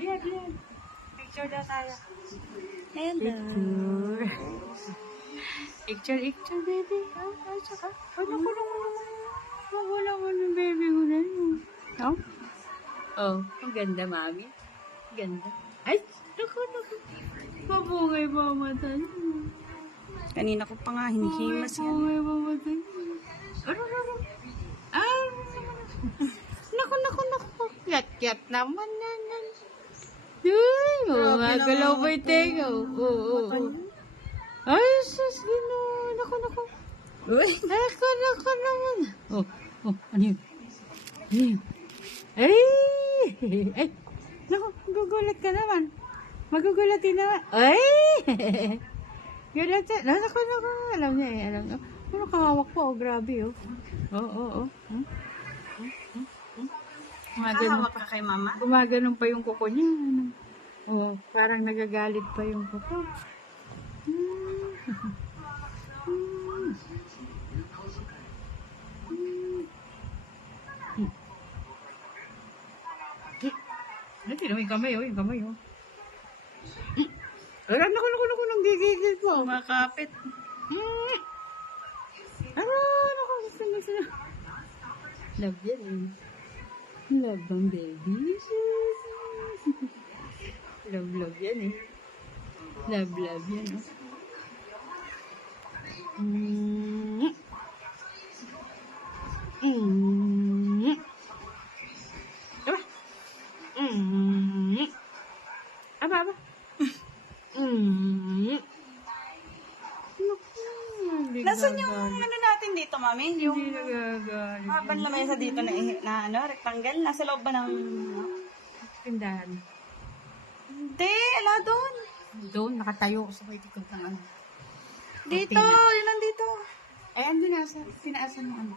Lian. Picture daw tayo. Hello. Picture, baby. Saka. Naku. Wala mo ng baby ko na yun. Ang ganda, mami. Ganda. Ay, naku. Mabungay pa ang mata niyo. Kanina ko pa nga, hinihimas yan. Mabungay pa ang mata niyo. Ay, naku. Yat naman yan. Uy, galaw ba yung tenga? Oo. Ay, sus, gano'n. Naku. Uy! Naku naman. Ano yun? Ay, naku, magugulat ka naman. Magugulatin naman. Ay! Gulat siya. Naku. Alam niya eh. Ano kahawak po? Grabe oh. Oo. Kahawak ka kay mama? Gumaganon pa yung kuko niya. Parang nagagalit pa yung kuko. Yung kamay oh. Alam, naku, nang gigigil po. Makapit. Naku, gusto. Love yan eh. Love ang baby. Love yan eh. Love yan oh. Aba. Nasaan yung ano natin dito, mami? Yung Hindi nagagalit. habang lamesa dito na rectangle? Nasa loob ba ng... Tindahan. Hindi, ala doon. Doon, nakatayo ko sa may tikod ng ano. Dito, Cortina. yun nandito. Eh, andun na, sinaasan mo ano.